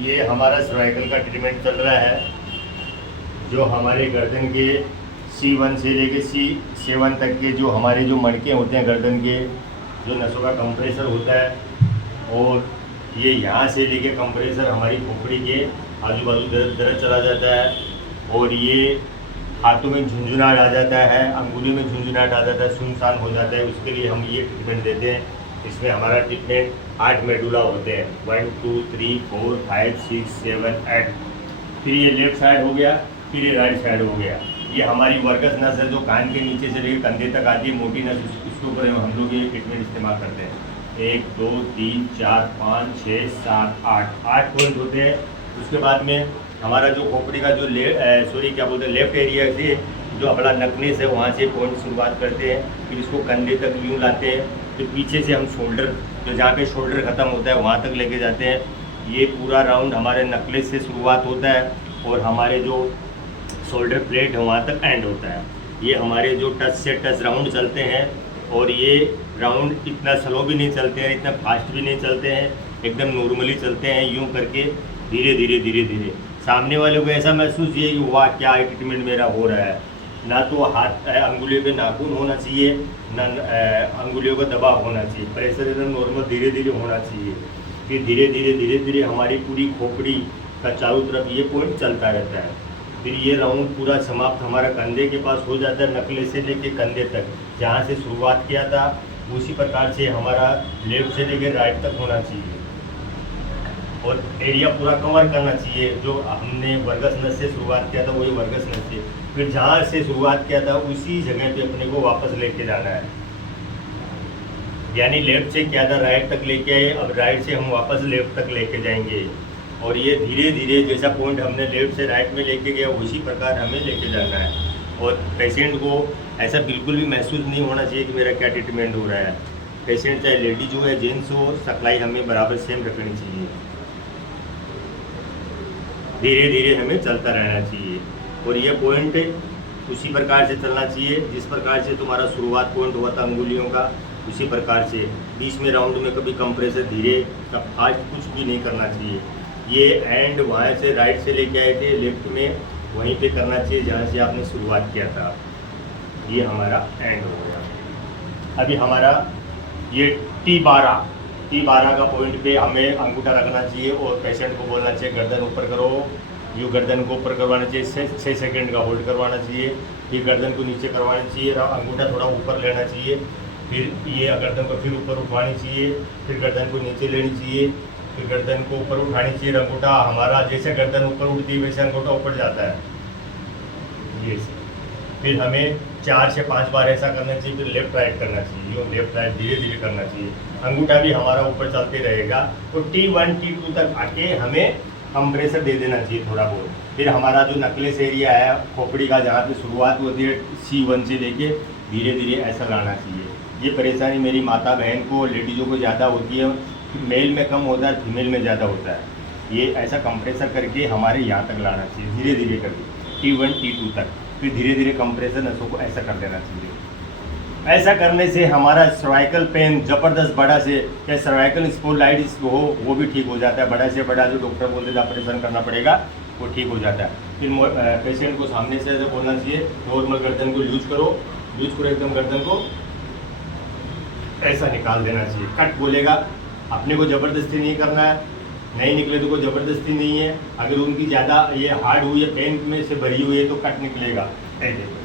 ये हमारा सर्वाइकल का ट्रीटमेंट चल रहा है, जो हमारे गर्दन के C1 से लेके C7 तक के जो हमारे जो मणके होते हैं गर्दन के, जो नसों का कंप्रेसर होता है, और ये यहाँ से लेके कंप्रेसर हमारी खोपड़ी के आजू बाजू दर्द चला जाता है, और ये हाथों में झुंझुनाहट आ जाता है, अंगुली में झुंझुनाहट आ जाता है, सुनसान हो जाता है। उसके लिए हम ये ट्रीटमेंट देते हैं। इसमें हमारा ट्रीटमेंट 8 मेडुला होते हैं, 1 2 3 4 5 6 7 8। फिर ये लेफ्ट साइड हो गया, फिर ये राइट साइड हो गया। ये हमारी वर्कस नस है जो कान के नीचे से लेकर कंधे तक आती है, मोटी नस, उसके ऊपर हम लोग ये ट्रीटमेंट इस्तेमाल करते हैं। 1 2 3 4 5 6 7 8 पॉइंट होते हैं। उसके बाद में हमारा जो खोपड़ी का जो लेफ्ट एरिया से जो अपना नकनेस है वहाँ से पॉइंट शुरुआत करते हैं, फिर इसको कंधे तक यूँ लाते हैं, फिर पीछे से हम शोल्डर, जो जहाँ पे शोल्डर ख़त्म होता है वहाँ तक लेके जाते हैं। ये पूरा राउंड हमारे नकलेस से शुरुआत होता है और हमारे जो शोल्डर प्लेट है वहाँ तक एंड होता है। ये हमारे जो टच से टच राउंड चलते हैं, और ये राउंड इतना स्लो भी नहीं चलते हैं, इतना फास्ट भी नहीं चलते हैं, एकदम नॉर्मली चलते हैं, यूँ करके धीरे धीरे धीरे धीरे। सामने वाले को ऐसा महसूस ये कि वाह क्या ट्रीटमेंट मेरा हो रहा है। ना तो हाथ अंगुलियों पे नाखून होना चाहिए, ना अंगुलियों का दबाव होना चाहिए, प्रेशर एकदम नॉर्मल धीरे धीरे होना चाहिए। फिर धीरे धीरे धीरे धीरे हमारी पूरी खोपड़ी का चारों तरफ ये पॉइंट चलता रहता है। फिर ये राउंड पूरा समाप्त हमारा कंधे के पास हो जाता है, नकले से लेके कंधे तक, जहाँ से शुरुआत किया था उसी प्रकार से हमारा लेफ्ट से लेके राइट तक होना चाहिए, और एरिया पूरा कवर करना चाहिए। जो हमने वर्गस नस से शुरुआत किया था वही वर्गस नस से, फिर जहाँ से शुरुआत किया था उसी जगह पे अपने को वापस लेके जाना है। यानी लेफ्ट से किया था राइट तक लेके आए, अब राइट से हम वापस लेफ्ट तक लेके जाएंगे, और ये धीरे धीरे जैसा पॉइंट हमने लेफ्ट से राइट में लेके गया उसी प्रकार हमें लेके जाना है। और पेशेंट को ऐसा बिल्कुल भी महसूस नहीं होना चाहिए कि मेरा क्या ट्रीटमेंट हो रहा है। पेशेंट चाहे लेडीज हो या जेंट्स हो, सप्लाई हमें बराबर सेम रखनी चाहिए। धीरे धीरे हमें चलता रहना चाहिए, और ये पॉइंट उसी प्रकार से चलना चाहिए जिस प्रकार से तुम्हारा शुरुआत पॉइंट हुआ था अंगुलियों का, उसी प्रकार से। बीच में राउंड में कभी कंप्रेसर धीरे का फास्ट कुछ भी नहीं करना चाहिए। ये एंड वहाँ से राइट से लेके आए थे लेफ्ट में, वहीं पे करना चाहिए जहाँ से आपने शुरुआत किया था। ये हमारा एंड हो गया। अभी हमारा ये T12 का पॉइंट पे हमें अंगूठा रखना चाहिए, और पेशेंट को बोलना चाहिए गर्दन ऊपर करो। यूँ गर्दन को ऊपर करवाना चाहिए, 6 सेकंड का होल्ड करवाना चाहिए, फिर गर्दन को नीचे करवाना चाहिए, अंगूठा थोड़ा ऊपर लेना चाहिए, फिर ये गर्दन को फिर ऊपर उठवानी चाहिए, फिर गर्दन को नीचे लेनी चाहिए, फिर गर्दन को ऊपर उठानी चाहिए। अंगूठा हमारा जैसे गर्दन ऊपर उठती है वैसे अंगूठा ऊपर जाता है, ये। फिर हमें 4 से 5 बार ऐसा करना चाहिए, फिर लेफ्ट राइट करना चाहिए, यूँ लेफ्ट राइट धीरे धीरे करना चाहिए। अंगूठा भी हमारा ऊपर चलते रहेगा, तो T1 T2 तक आके हमें कंप्रेसर दे देना चाहिए थोड़ा बहुत। फिर हमारा जो नकलेस एरिया है खोपड़ी का, जहाँ पे शुरुआत होती है C1 से लेके, धीरे धीरे ऐसा लाना चाहिए। ये परेशानी मेरी माता बहन को, लेडीज़ों को ज़्यादा होती है, मेल में कम होता है, फीमेल में ज़्यादा होता है। ये ऐसा कंप्रेसर करके हमारे यहाँ तक लाना चाहिए, धीरे धीरे करके T1 T2 तक, फिर धीरे धीरे कंप्रेसर नसों को ऐसा कर देना चाहिए। ऐसा करने से हमारा सर्वाइकल पेन ज़बरदस्त बड़ा से, चाहे सर्वाइकल स्पॉन्डिलाइटिस हो वो भी ठीक हो जाता है। बड़ा से बड़ा जो डॉक्टर बोलते थे ऑपरेशन करना पड़ेगा वो ठीक हो जाता है। फिर पेशेंट को सामने से ऐसे बोलना चाहिए, नॉर्मल गर्दन को यूज करो एकदम गर्दन को ऐसा निकाल देना चाहिए। कट बोलेगा, अपने को ज़बरदस्ती नहीं करना है, नहीं निकले तो कोई ज़बरदस्ती नहीं है। अगर उनकी ज़्यादा ये हार्ड हुई है, पेन में से भरी हुई है तो कट निकलेगा ऐसे।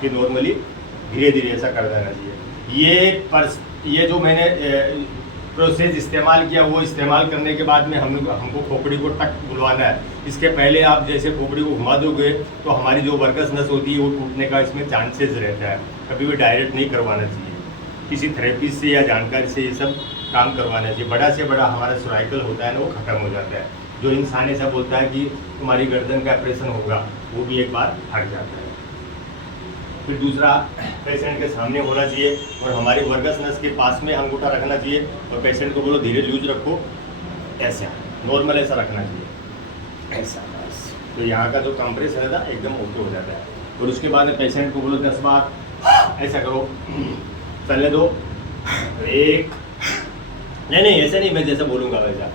कि नॉर्मली धीरे धीरे ऐसा कर देना चाहिए। ये जो मैंने प्रोसेस इस्तेमाल किया वो इस्तेमाल करने के बाद में हमको खोपड़ी को टक बुलवाना है। इसके पहले आप जैसे खोपड़ी को घुमा दोगे तो हमारी जो वर्कस नस होती है वो टूटने का इसमें चांसेस रहता है। कभी भी डायरेक्ट नहीं करवाना चाहिए, किसी थेरेपिस्ट से या जानकारी से ये सब काम करवाना चाहिए। बड़ा से बड़ा हमारा सर्वाइकल होता है ना वो ख़त्म हो जाता है। जो इंसान ऐसा बोलता है कि तुम्हारी गर्दन का ऑपरेशन होगा, वो भी एक बार हट जाता है। फिर दूसरा, पेशेंट के सामने होना चाहिए और हमारी वर्गस नस के पास में अंगूठा रखना चाहिए, और पेशेंट को बोलो धीरे लूज रखो, ऐसा नॉर्मल ऐसा रखना चाहिए, ऐसा बस। तो यहाँ का जो कंप्रेसर है ना एकदम ओके हो जाता है। और उसके बाद पेशेंट को बोलो 10 बार ऐसा करो, चलने दो, एक नहीं ऐसा नहीं, मैं जैसा बोलूँगा वैसा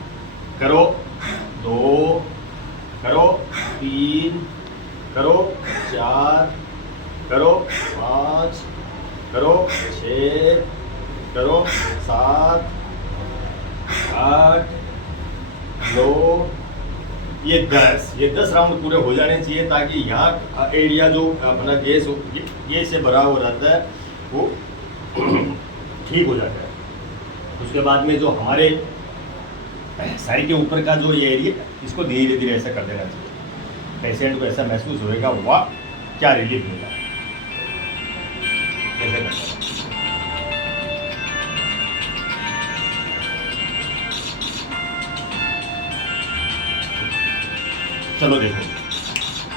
करो, 2 करो, 3 करो, 4 करो, 5 करो, 6 करो, 7 8 9 ये 10 राउंड पूरे हो जाने चाहिए, ताकि यहाँ एरिया जो अपना गैस से भरा हो रहता है वो ठीक हो जाता है। उसके बाद में जो हमारे साड़ी के ऊपर का जो ये एरिया, इसको धीरे धीरे ऐसा कर देना चाहिए। पेशेंट को ऐसा महसूस होएगा, वाह क्या रिलीफ मिला। ऐसे करना है। चलो देखो।